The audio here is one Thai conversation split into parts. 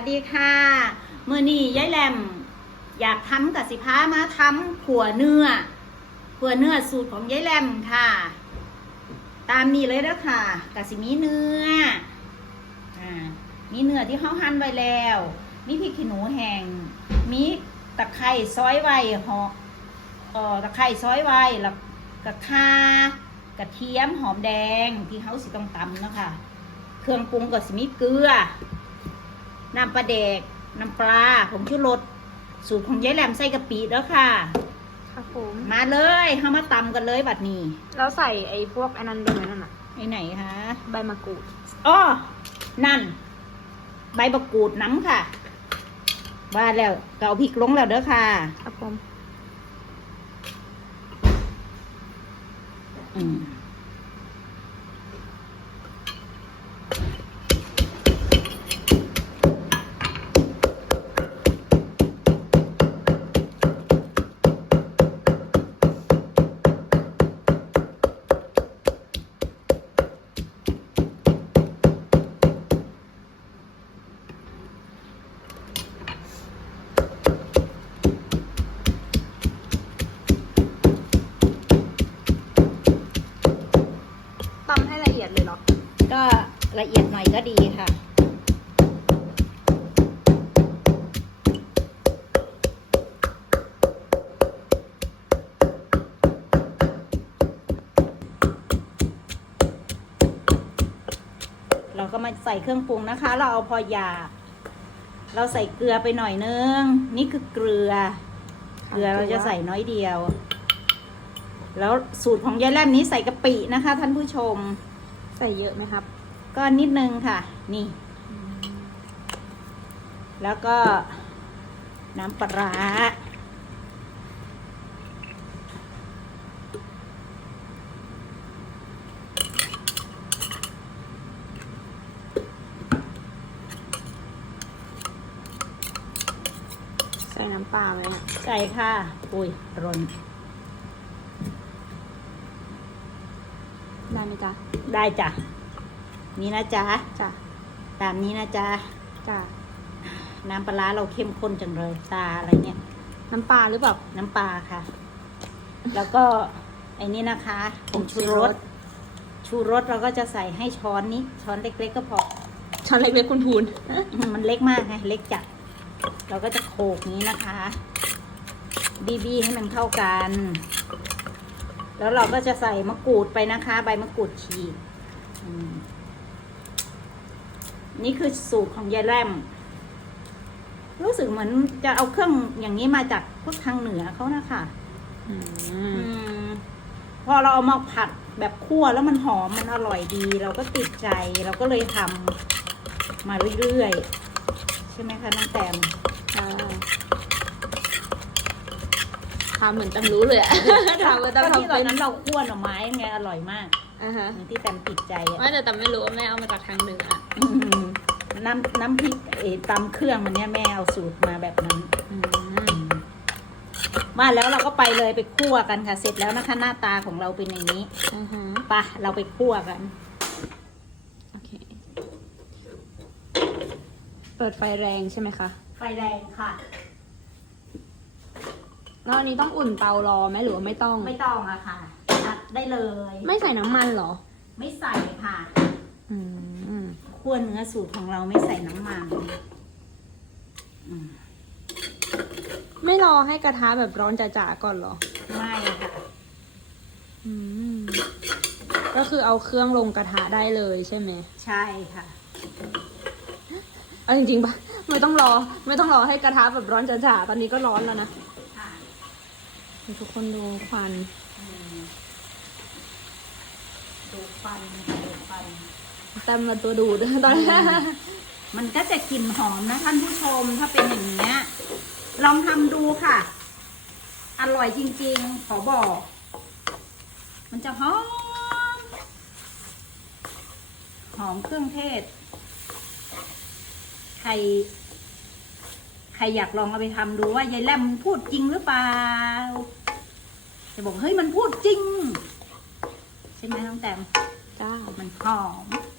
สดีค่ะมื่อนี้ยายแหลม อยากทำกับสิพ้ามาทำขัวเนื้อขัวเนื้อสูตรของยายแหลมค่ะ ตามนี้เลยนะค่ะกับสิมีเนื้ออ่ามีเนื้อที่เขาหั่นไว้แล้ว มีพริกขี้หนูแห้งมีตะไคร้ซอยไว้หอเอ่อตะไคร้ซอยไว้แล้วกระข่ากระเทียมหอมแดงที่เขาสิต้องตำนะคะเครื่องปรุงก็สิมีเกลือ น้ำปลาแดก น้ำปลาผงชูรสสูตรของยายแหลมใส่กะปิแล้วค่ะ ครับผมมาเลยเข้ามาตำกันเลยบัดนี้แล้วใส่ไอ้พวกไอ้นั่นด้วยไหมนั่นน่ะ ไอ้ไหนคะใบมะกรูด อ้อนั่น ใบบักกูดน้ำค่ะ ว่าแล้วก็เอาพริกลงแล้วเด้อค่ะ ครับผม อืมตำให้ละเอียดเลยเหรอ ก็ ละเอียดหน่อยก็ดีค่ะเราก็มาใส่เครื่องปรุงนะคะ เราเอาพอหยาบเราใส่เกลือไปหน่อยนึง นี่คือเกลือ เกลือเราจะใส่น้อยเดียว แล้วสูตรของยายแลมนี้ใส่กะปินะคะ ท่านผู้ชม ใส่เยอะไหมครับ ก็นิดนึงค่ะ นี่ แล้วก็น้ำปลาใส่น้ำปลาไหมอะใส่ค่ะ อุ้ยรนได้ไหมจ๊ะ ได้จ้ะ นี่นะจ๊ะจ้ะตามนี้นะจ๊ะจ้ะน้ำปลาร้าเราเข้มข้นจังเลยตาอะไรเนี่ย น้ำปลาหรือเปล่า น้ำปลาค่ะ แล้วก็ไอ้นี่นะคะผงชูรส ชูรสเราก็จะใส่ให้ช้อนนี้ช้อนเล็กๆก็พอ ช้อนเล็กๆคุณพูนมันเล็กมากไงเล็กจัด เราก็จะโขกนี้นะคะ บีบีให้มันเข้ากัน แล้วเราก็จะใส่มะกรูดไปนะคะ ใบมะกรูดฉีกอืม นี่คือสูตรของยายแรม รู้สึกเหมือนจะเอาเครื่องอย่างนี้มาจากพวกทางเหนือเขานะคะอืมอืมพอเราเอามาผัดแบบคั่วแล้วมันหอมมันอร่อยดี เราก็ติดใจเราก็เลยทำมาเรื่อยๆ ใช่ไหมคะน้องแตมอ่าทำเหมือนจำรู้เลยอะทำเหมือนก็จำที่ทำตอเป็นนนั้นเราคั่วหน่อไม้ไงอร่อยมากอ่าฮะที่แตมติดใจอะไม่แต่แต่ไม่รู้ว่าแม่เอามาจากทางเหนืออะอืม น้ำน้ำพริกเออตำเครื่องมันเนี่ยแม่เอาสูตรมาแบบนั้นอืมมาแล้วเราก็ไปเลยไปคั่วกันค่ะ เสร็จแล้วนะคะ หน้าตาของเราเป็นอย่างนี้อ่าฮะไปะเราไปคั่วกันโอเคเปิดไฟแรงใช่ไหมคะ ไฟแรงค่ะแล้วอันนี้ต้องอุ่นเตารอไหมหรือว่าไม่ต้อง ไม่ต้องอะค่ะตัดได้เลย ไม่ใส่น้ำมันเหรอ ไม่ใส่ค่ะ อืม คั่วเนื้อสูตรของเราไม่ใส่น้ำมันอืมไม่รอให้กระทะแบบร้อนจ๋าๆก่อนเหรอ ไม่ค่ะ อืม ก็คือเอาเครื่องลงกระทะได้เลยใช่ไหม ใช่ค่ะ เอาจริงๆปะไม่ต้องรอ ไม่ต้องรอให้กระทะแบบร้อนจ๋าๆตอนนี้ก็ร้อนแล้วนะค่ะให้ทุกคนดูควันอืมดูฟันค่ะดูฟัน แต้มมาตัวดูดตอนนี้มันก็จะกลิ่นหอมนะ ท่านผู้ชมถ้าเป็นอย่างนี้ย ลองทำดูค่ะ อร่อยจริง ๆ ขอบอก มันจะหอม หอมเครื่องเทศ ใคร ใครอยากลองเอาไปทำดูว่ายายแลมพูดจริงหรือเปล่า จะบอกเฮ้ยมันพูดจริง ใช่ไหมน้องแต้มจ้ามันหอมหอม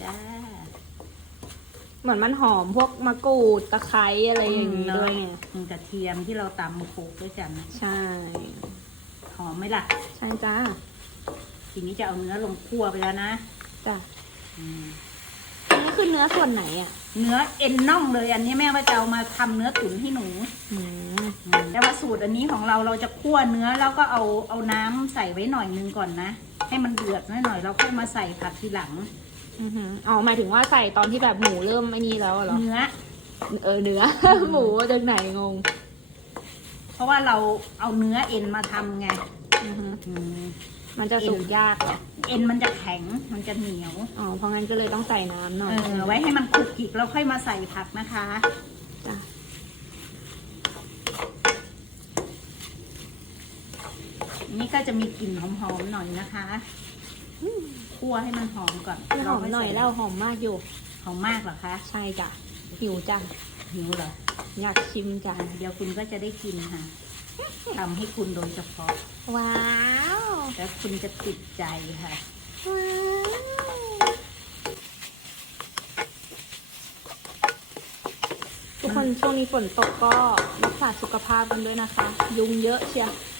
จ้า เหมือนมันหอมพวกมะกรูดตะไคร้อะไรอย่างนี้ด้วยไงอืมกระเทียมที่เราตำมาโขลกด้วยกันนะใช่ หอมไหมล่ะ ใช่จ้า ทีนี้จะเอาเนื้อลงคั่วไปแล้วนะจ้ะอืมอันนี้คือเนื้อส่วนไหนอะ เนื้อเอ็นน่องเลย อันนี้แม่ว่าจะเอามาทำเนื้อตุ๋นให้หนูอืมแต่ว่าสูตรอันนี้ของเราเราจะคั่วเนื้อแล้วก็เอาเอาน้ำใส่ไว้หน่อยนึงก่อนนะ ให้มันเดือดหน่อยๆเราค่อยมาใส่ผักทีหลัง อือหืออ๋อหมายถึงว่าใส่ตอนที่แบบหมูเริ่มไอ้นี่แล้วอะเหรอ เนื้อ เออเนื้อ หมูจากไหนงง เพราะว่าเราเอาเนื้อเอ็นมาทำไงอือหืออืมมันจะสุกยากเหรอเอ็นมันจะแข็งมันจะเหนียวอ๋อเพราะงั้นก็เลยต้องใส่น้ำหน่อยเออไว้ให้มันคลุกคลิกแล้วค่อยมาใส่ผักนะคะ จ้ะ นี่ก็จะมีกลิ่นหอมๆหน่อยนะคะคั่วให้มันหอมก่อนหอมหน่อยแล้วหอมมากอยู่ หอมมากเหรอคะ ใช่จ้ะหิวจ้ะหิวเหรอ อยากชิมจ้ะเดี๋ยวคุณก็จะได้กินค่ะทำให้คุณโดยเฉพาะ ว้าว แล้วคุณจะติดใจค่ะ ว้าวทุกคนช่วงนี้ฝนตกก็รักษาสุขภาพกันด้วยนะคะ ยุงเยอะเชียวจริง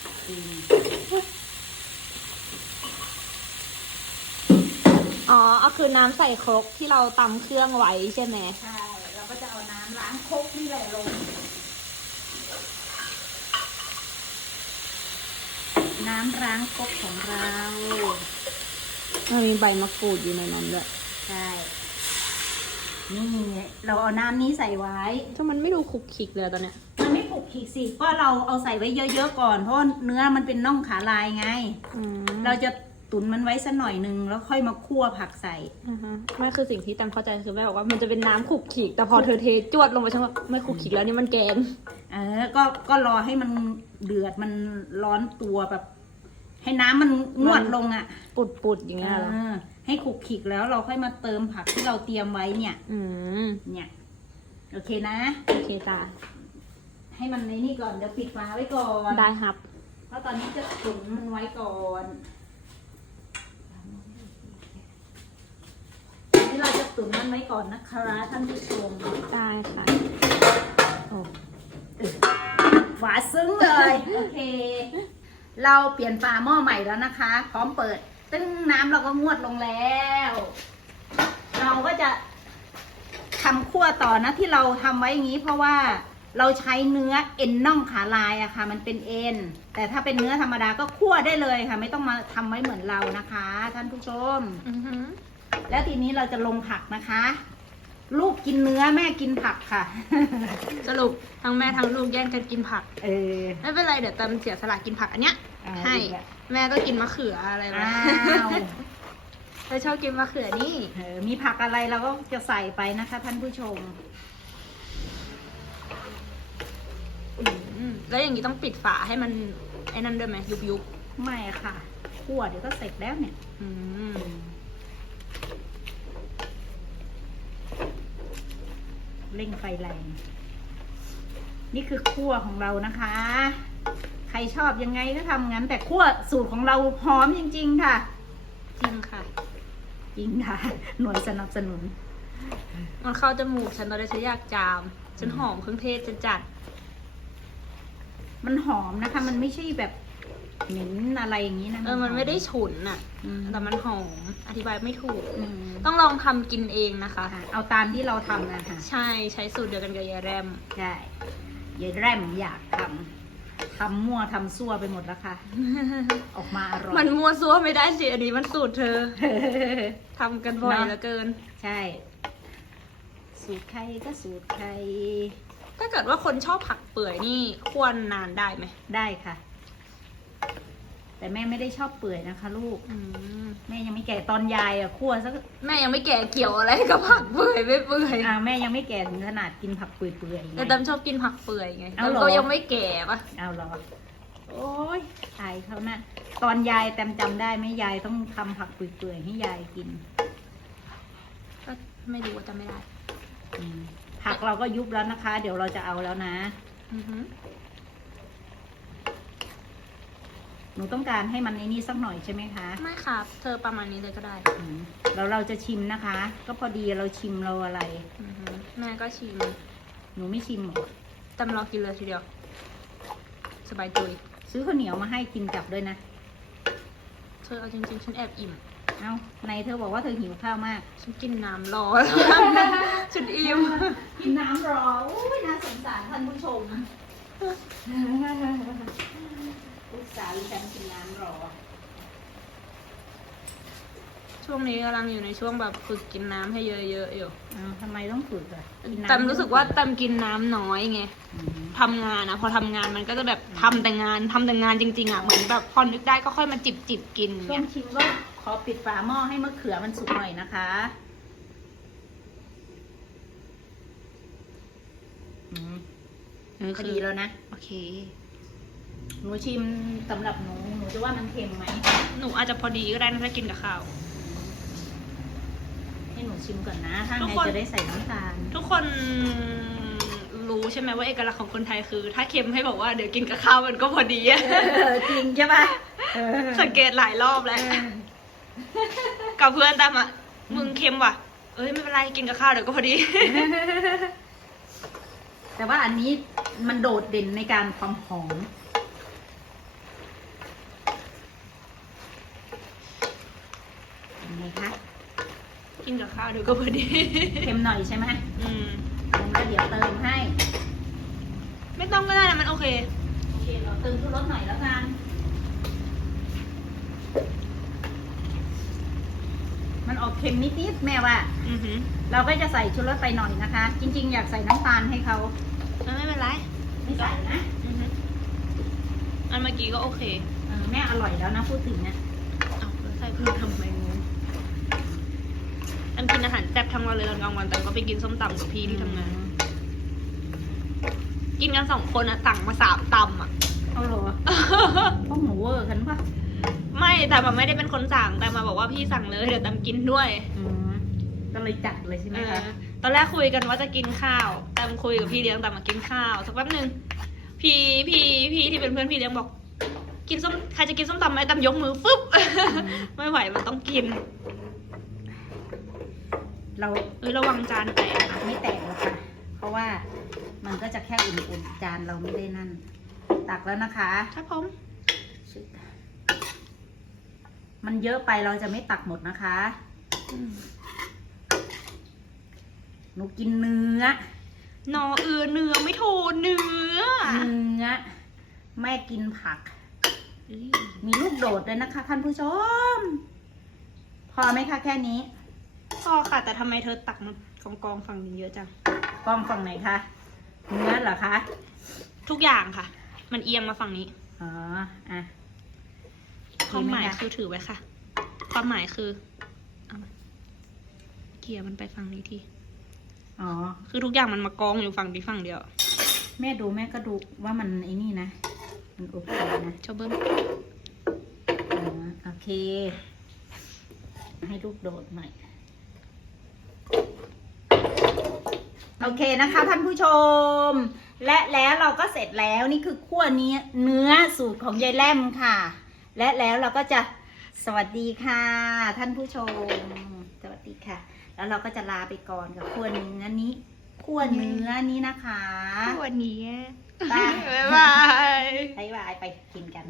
อ๋อเอาคือน้ำใส่ครกที่เราตำเครื่องไว้ใช่ไหมใช่เราก็จะเอาน้ำล้างครกนี่แหละลง น้ำล้างครกของเรามันมีใบมะกรูดอยู่ในนั้นด้วยใช่นี่เราเอาน้ำนี้ใส่ไว้ถ้ามันไม่ดูคลุกคลิกเลยตอนเนี้ย มันไม่ปลุกขีกสิก็เราเอาใส่ไว้เยอะๆก่อน เพราะว่าเนื้อมันเป็นน่องขาลายไง อืมเราจะตุ๋นมันไว้สักหน่อยหนึ่งแล้วค่อยมาคั่วผักใส่อ่าฮะไม่คือสิ่งที่ตังเข้าใจคือแม่บอกว่ามันจะเป็นน้ำขลุกขลิกแต่พอเธอเทจวดลงไปฉันว่าไม่ขลุกขลิกแล้วนี่มันแกง เออ ก็ ก็รอให้มันเดือด มันร้อนตัวแบบ ให้น้ำมันงวดลงอะปุดปุดๆอย่างเงี้ยเหรอเออให้ขลุกขลิกแล้วเราค่อยมาเติมผักที่เราเตรียมไว้เนี่ย อืมเนี่ย โอเคนะ โอเคจ้า ให้มันในนี่ก่อนเดี๋ยวปิดฝาไว้ก่อนได้ครับ เพราะตอนนี้จะตุ๋นมันไว้ก่อนนี่เราจะตุ๋นมันไว้ก่อนนะคะท่านผู้ชมได้ค่ะโอ้หวานซึ้งเลยโอเค เราเปลี่ยนฝาหม้อใหม่แล้วนะคะ พร้อมเปิด ตึ้งน้ำเราก็งวดลงแล้ว เราก็จะทำคั่วต่อนะที่เราทำไว้อย่างนี้เพราะว่า เราใช้เนื้อเอ็นน่องขาลายอะค่ะ มันเป็นเอ็นแต่ถ้าเป็นเนื้อธรรมดาก็คั่วได้เลยค่ะ ไม่ต้องมาทำไว้เหมือนเรานะคะ ท่านผู้ชมอือหือแล้วทีนี้เราจะลงผักนะคะ ลูกกินเนื้อแม่กินผักค่ะ สรุปทั้งแม่ทั้งลูกแย่งกันกินผัก เออไม่เป็นไรเดี๋ยวตันเสียสละกินผักอันเนี้ยเอาให้อีกแล้วแม่ก็กินมะเขืออะไรวะอ้าวเธอชอบกินมะเขือนี่เออมีผักอะไรเราก็จะใส่ไปนะคะ ท่านผู้ชม อืม แล้วอย่างนี้ต้องปิดฝาให้มันไอ้นั่นด้วยไหมยุบยุบไม่ค่ะคั่วเดี๋ยวก็เสร็จแล้วเนี่ยๆอืมเร่งไฟแรง นี่คือคั่วของเรานะคะ ใครชอบยังไงก็ทำงั้น แต่คั่วสูตรของเราหอมจริง ๆ ค่ะ จริงค่ะ จริงค่ะ หน่วยสนับสนุน มันเข้าจมูกฉันตอนนี้ฉันอยากจาม ฉันหอมเครื่องเทศจัดจัด มันหอมนะคะ มันไม่ใช่แบบเหม็นอะไรอย่างนี้นะเออมันไม่ได้ฉุนอะอืมแต่มันหอมอธิบายไม่ถูก อืมต้องลองทำกินเองนะคะอะเอาตามที่เราทำนะคะใช่ใช้สูตรเดียวกันกับยายแรมใช่ยายแรมอยากทำทำมั่วทำซั่วไปหมดแล้วค่ะ ออกมาอร่อย มันมัวซัวไม่ได้สิอันนี้มันสูตรเธอทำกันบ่อยเนอะ เหลือเกิน ใช่ สูตรใครก็สูตรใคร ถ้าเกิดว่าคนชอบผักเปื่อยนี่ควรนานได้ไหมได้ค่ะ แต่แม่ไม่ได้ชอบเปื่อยนะคะ ลูก อืมแม่ยังไม่แก่ตอนยายอะคั่วสักแม่ยังไม่แก่เกี่ยวอะไรกับผักเปื่อยไม่เปื่อยอ่าแม่ยังไม่แก่ถึงขนาดกินผักเปื่อยๆไง แต่ตั้มชอบกินผักเปื่อยไงเอาตั้มเหรอ ก็ยังไม่แก่ปะเอาเหรอโอ้ยตายเขานะตอนยายแตมจำได้ไหมยายต้องทำผักเปื่อยๆให้ยายกินก็ไม่รู้ว่าจำไม่ได้อืม ผักเราก็ยุบแล้วนะคะ เดี๋ยวเราจะเอาแล้วนะอือหือหนูต้องการให้มันในนี้สักหน่อยใช่ไหมคะไม่ครับ เธอประมาณนี้เลยก็ได้อืมแล้วเราจะชิมนะคะ ก็พอดีเราชิมเราอะไรอือฮึแม่ก็ชิม หนูไม่ชิมเหรอตำรอกินเลยทีเดียว สบายจุยซื้อข้าวเหนียวมาให้กินกลับด้วยนะ เธอเอาจริงๆ ฉันแอบอิ่ม เอ้าในเธอบอกว่าเธอหิวข้าวมาก ฉันกินน้ำรอ ฉันอิ่มกินน้ำรออุ้ยน่าสงสารท่านผู้ชมลูกสาวดิฉันกินน้ำรอ ช่วงนี้กำลังอยู่ในช่วงแบบฝึกกินน้ำให้เยอะๆอยู่เอ้าทำไมต้องฝึกอะกินน้ำ แตมรู้สึกว่าแตมกินน้ำน้อยไงอืมทำงานอะพอทำงานมันก็จะแบบทำแต่งานทำแต่งานจริงๆอะเหมือนแบบพอนึกได้ก็ค่อยมาจิบจิบๆกินช่วเนี่งยชิมก็ ขอปิดฝาหม้อให้มะเขือมันสุกหน่อยนะคะ อืมเออพอคือดีแล้วนะ โอเค หนูชิมสำหรับหนู หนูจะว่ามันเค็มไหม หนูอาจจะพอดีก็ได้นะถ้ากินกับข้าว ให้หนูชิมก่อนนะถ้าทุกไงคนจะได้ใส่น้ำตาล ทุกคนรู้ใช่ไหมว่าเอกลักษณ์ของคนไทยคือ ถ้าเค็มให้บอกว่าเดี๋ยวกินกับข้าวมันก็พอดีอะเออจริงใช่ปะเออสังเกตหลายรอบแล้ว กับเพื่อนตามอะมึงเค็มว่ะ เอ้ยไม่เป็นไรกินกับข้าวเดี๋ยวก็พอดี แต่ว่าอันนี้มันโดดเด่นในการความหอม ยังไงคะ กินกับข้าวเดี๋ยวก็พอดี เค็มหน่อยใช่ไหมอืมงั้นก็เดี๋ยวเติมให้ ไม่ต้องก็ได้นะมันโอเค โอเค เราเติมชูรสหน่อยแล้วกัน มันออกเค็มนิดๆแม่ว่า อือหือเราก็จะใส่ชูรสไปหน่อยนะคะ จริง ๆ อยากใส่น้ำตาลให้เขาเออไม่เป็นไรไม่ใส่นะอือหืออันเมื่อกี้ก็โอเคเออแม่อร่อยแล้วนะพูดถึงนะเอาแล้วใส่เพิ่มทำไมงงอันกินอาหารแซ่บทั้งวันเลยตอนกลางวันแต่ก็ไปกินส้มตำกับพี่ที่ทำงาน กินกันสองคนอะสั่งมาสามตำอะเอาเหรอพวกหนูเวอร์กันปะ ไม่แต่แบบไม่ได้เป็นคนสั่งแต่มาบอกว่าพี่สั่งเลยเดี๋ยวตำกินด้วยอืมก็เลยจัดเลยใช่ไหมเอคะอตอนแรกคุยกันว่าจะกินข้าวตามคุยกับพี่เลี้ยงตามมากินข้าวสักแป๊บหนึ่งพี่พี่พี่ที่เป็นเพื่อนพี่เลี้ยงบอก กินส้มใครจะกินส้มตำไหมตำยกมือฟึ๊บไม่ไหวมันต้องกินเราเอ้ยระวังจานแตกไม่แตกหรอกค่ะ เพราะว่ามันก็จะแค่อุ่นๆจานเราไม่ได้นั่น ตักแล้วนะคะ ครับผม มันเยอะไปเราจะไม่ตักหมดนะคะหนูกินเนื้อ นอเอือเนื้อไม่โทนเนื้อเนื้อแม่กินผักเอ้ยมีลูกโดดเลยนะคะ ท่านผู้ชม พอไหมคะแค่นี้ พอค่ะ แต่ทำไมเธอตักมากองกองๆฝั่งนี้เยอะจังกล้องฝั่งไหนคะเนื้อเหรอคะ ทุกอย่างค่ะ มันเอียงมาฝั่งนี้ อ๋อ อะ ความหมายดีไหมคะคือถือไว้ค่ะ ความหมายคือเอามาเกียร์มันไปฝั่งนี้ทีอ๋อ คือทุกอย่างมันมากองอยู่ฝั่งนี้ฝั่งเดียว แม่ดูแม่ก็ดูว่ามันไอ้นี่นะ มันโอเคนะชอบเบิ้มอ๋อโอเค ให้ลูกโดดหน่อย โอเคนะคะท่านผู้ชม และแล้วเราก็เสร็จแล้วนี่คือขั้วเนี้ยเนื้อสูตรของยายแลมค่ะ และแล้วเราก็จะสวัสดีค่ะ ท่านผู้ชม สวัสดีค่ะ แล้วเราก็จะลาไปก่อนกับขั้วเนื้อนี้ขั้วเนื้อนี้นะคะวันนี้บ๊ายบ๊ายบายบ๊ายบายไปกินกัน